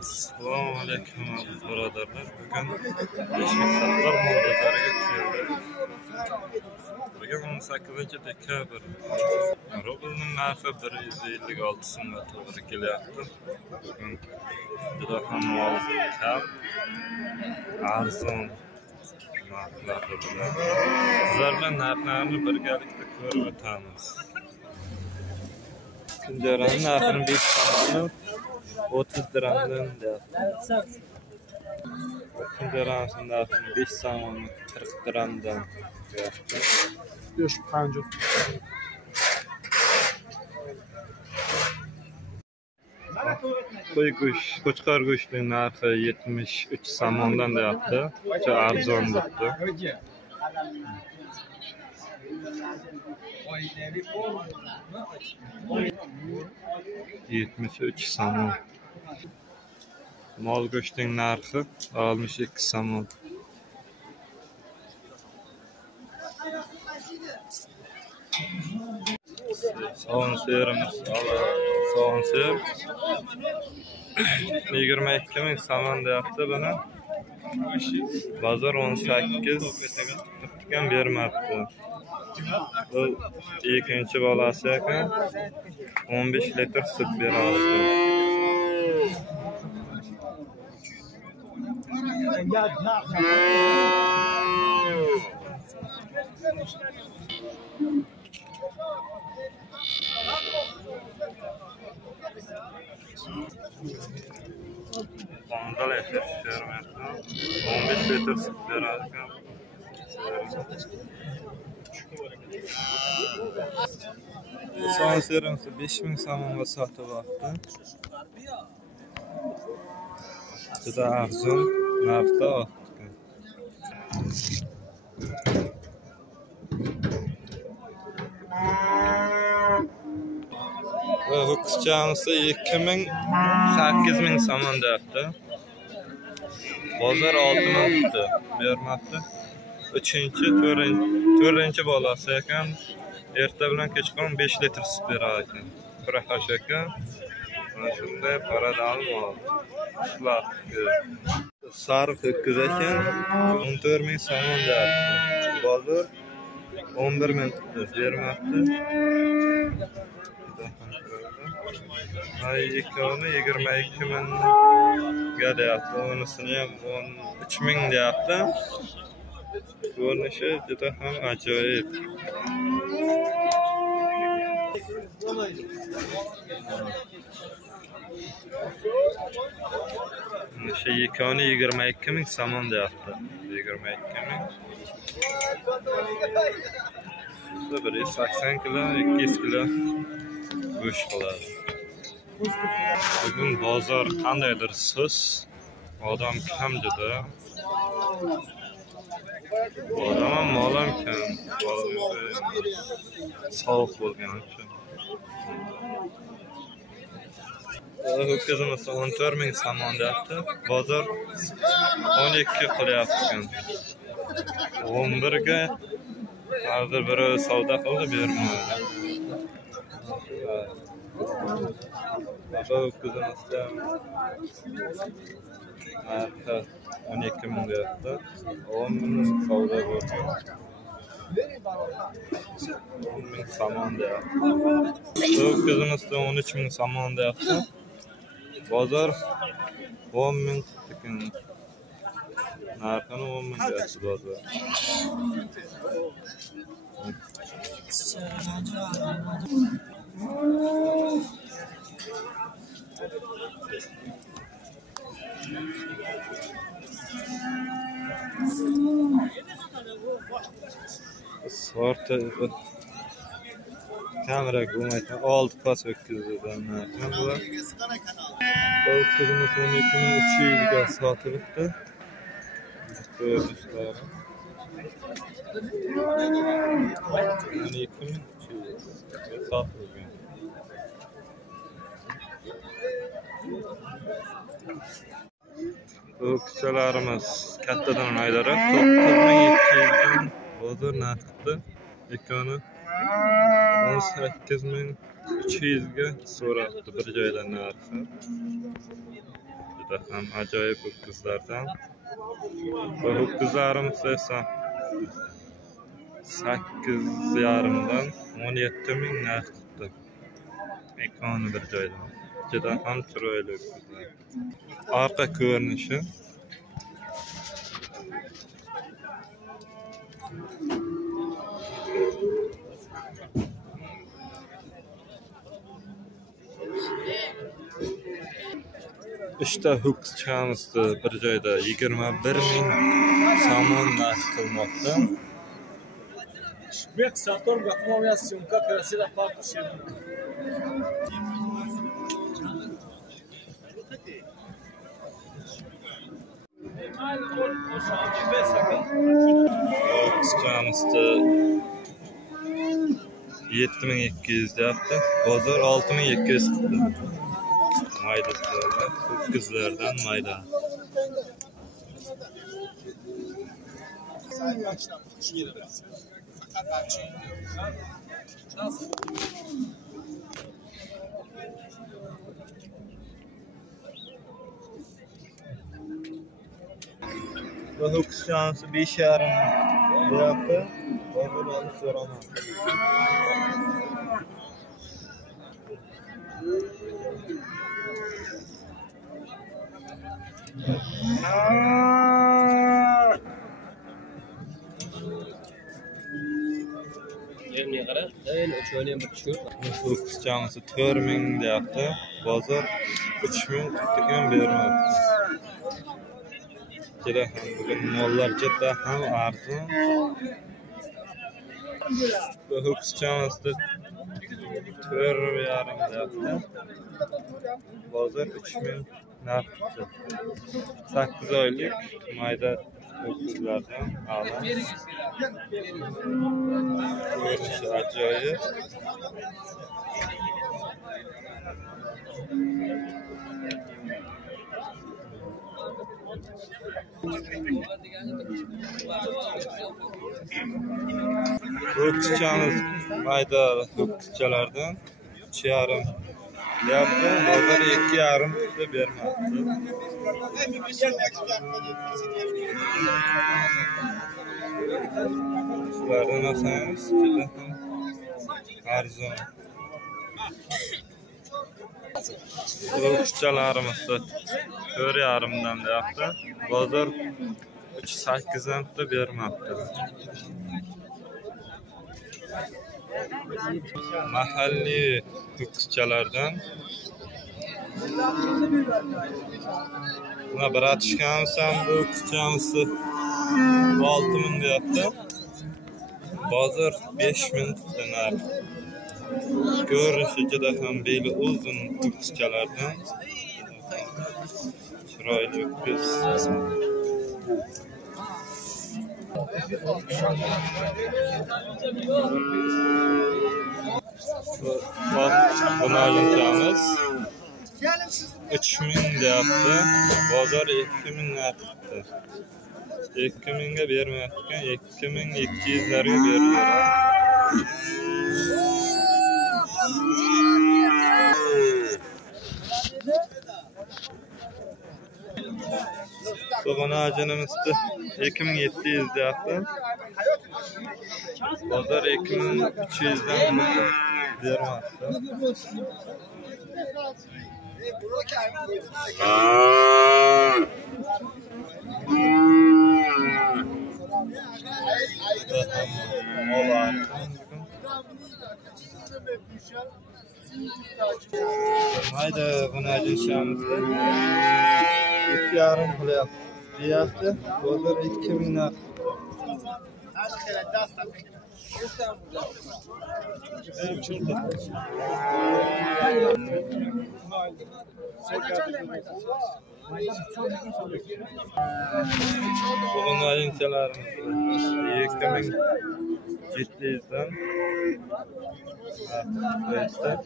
Assalomu alaykum birodarlar. Bugun Beshikdashlar Moldovariga keldi. Bugun 18 dekabr. Rublning narxi 156 so'mga to'g'ri kelyapti. Bugun juda ham mol kam, arzon narxlarda bilan sizlarga narxlarni birgalikda ko'rib o'tamiz. Kunjaraning narxini 5 so'mdan 30 dirhamdan deyapti. Kunjaraning narxini 5 so'mdan 40 dirhamdan deyapti. Yo'q, 50. Qo'y go'shti, qo'chqor go'shtining narxi 73 so'mdan deyapti. Juda arzon bo'pti. 73 so'm. Mol go'shtining narxi 62 so'm. So'ng serimiz, so'ng ser 22 ming so'm deyapti buni. Bozor 18 tutgan bermabdi. Bu ikkinchi bolasi ekan 15 litr sut beradi. Qanday yaşayışlarımız 15 litr süt beradi. Son serimiz 5000 so'mga sotib oldi. Juda arzon narxda oldi. Bu qizchamiz 8000 so'm deyapti. Bozor 6000 tutdi, bermabdi. 4-chi bolasi ekan. Erta bilan kechqurun 5 litr sut berar ekan. Qurahash ekan. Mana shunday paradal mol. Shular sariq ho'kiz ekan 14000 so'm deyapti. Bozor 11000 tutdi, bermabdi. Ay ikoni 22 mingga deyapti. Unisini ham 13 ming deyapti. Ko'rinishi juda ham ajoyib. Şu ikoni 22 ming so'm deyapti. 22 ming. Bu 180 kilo, 200 kilo go'sht qiladi. Bugun bozor qandaydir sus. Odam kam juda. Odam ham mol ham kam. Sovuq bo'lgani uchun. Ho'kizimiz 14000 so'm deyapti. Bozor 12 qilyapti. 11 ga hozir biri savdo qildi, bermadi. Ho'kizimizda narxi 12 ming deyapti. 10 ming savdo bo'ldi. 10 ming so'm deyapti. Ho'kizimizda 13 ming so'm deyapti. Bozor 10 ming ekan. Narxini 10 ming deyapti bozor. Sorta kamera ko'maydi. 6 pas o'tkazadilar. Bular ho'kizimiz 12300 ga sotilibdi. Ko'rishlar 12300 sotilgan. Ho'kizlarimiz kattadan aylaroq 9700 dan bozor narxida ekoni 18300 ga so'rabdi bir joydan narxi. juda ham ajoyib ho'kizlardan. Bu ho'kizlarimiz esa 8,5 dan 17 ming narx tutdi. Ekoni bir joyda. Juda ham chiroyli ho'kizlar. Arqa ko'rinishi İşte ho'kizchamizni bir joyda 21 ming somon narx qilmoqda. Шпек, Сатурн, Гахмовая, Сумка, Красила, Папа, Шевин. Ho'kizchamizni 7200 yaptı. Bozor 6200 tuttu. Maydaslardan, ho'kizlardan mayda. Bu ho'kizchamizni 5,5 yaptı. Bozor olib so'raman. Yerine kadar, en uçağına bir çıkıyor. Ho'kizchamizni 4 ming deyapti. Bozor 3 ming tutgan bermoqda. Juda ham bugun mollar juda ham arzon. Bu ho'kizchamizni 4,5 deyapti. Bozor 3 ming narx tutdi. 8 oylik mayda ho'kizlardan a'lo. Ko'rinishi ajoyib. Ho'kizchamiz mayda ho'kizchalardan 3,5 yaptı. Bozor 2,5 tutdi bermoqda. Shulardan olsangiz juda ham arzon. Ho'kizchalarimizni 4,5 dan deyapti. Bozor 3,8 dan tutdi bermoqda. Mahalliy ho'kizchalardan buna bratishkamsan bu ho'kizchamizni 6 ming deyapti. Bozor 5 ming tutdilar. Ko'rinishi juda ham beli uzun ho'kizchalardan. Chiroyli ho'kiz. Buni olishamiz 3 ming deyapti. Bozor 2 ming tutdi. 2 mingga bermayapti. 2200 larga beriyor. Bugün ağacımızda 2700 deyapti. Bozor 2300'dan bermoqda. Haydi buni ajrashamiz-da. 2,5 qilyapti. Bozor 2 mingdan. Bugün ayınçalarımız 2700'dan arkadaşlar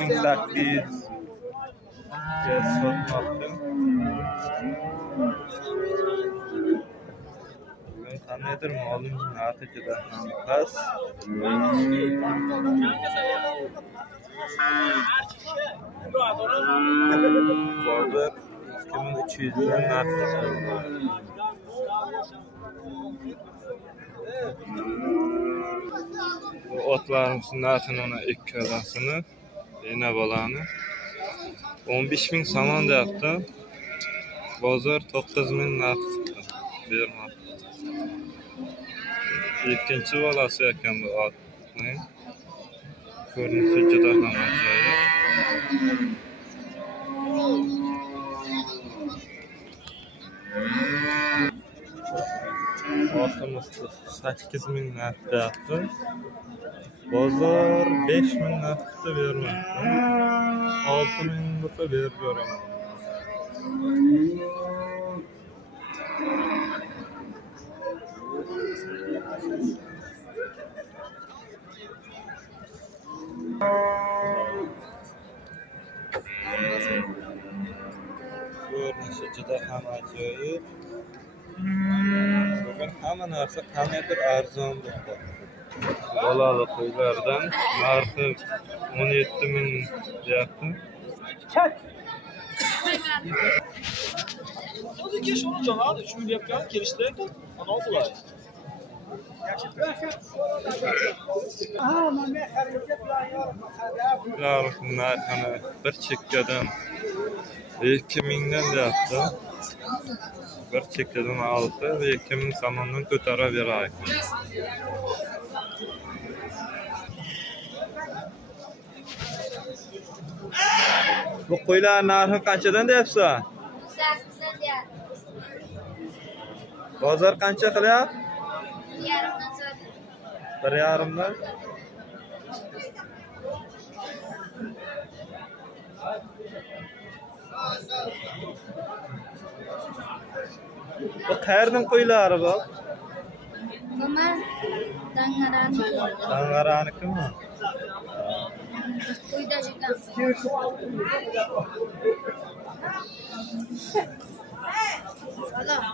1800 satmaktım. Qanaydir molning narxi juda ham past. Bozor 2300 dan narx. Bu otlarimizin narxini ona ikkalasini, yine balani 15.000 saman deyapti. Bozor 9.000 narx chiqdi. Berma. İkinci balası ekan bu otning. Ko'rinishi juda ham ajoyib. Otimiz 8.000 narx deyapti. Bozor 5.000 narxda bermoqda. 6.000 bo'lsa berib beraman. Ko'rinishi juda ham ajoyib. Bugun hamma narsa qaniydir arzon bo'ldi. Bolali qo'ylardan narxi 17.000 deyapti. Hozir kesh olacağım abi. 3 milyon yapgan kelishdi. Ana oldilar. Narxi narxini bir chekkadan 2.000 dan deyapti. Bir chekkadan olsa 2.000 samandan ko'tara beradi. Bu qo'ylar narxi qanchadan deyapsan? 8dan deyapti. Bozor qancha qilyapti? 1.5dan so'radi. 1.5dan. Bu qayerdan qo'ylari bu? Bunlar Dangaraniki. Dangaraniki-mi? Quyida juda. Salom.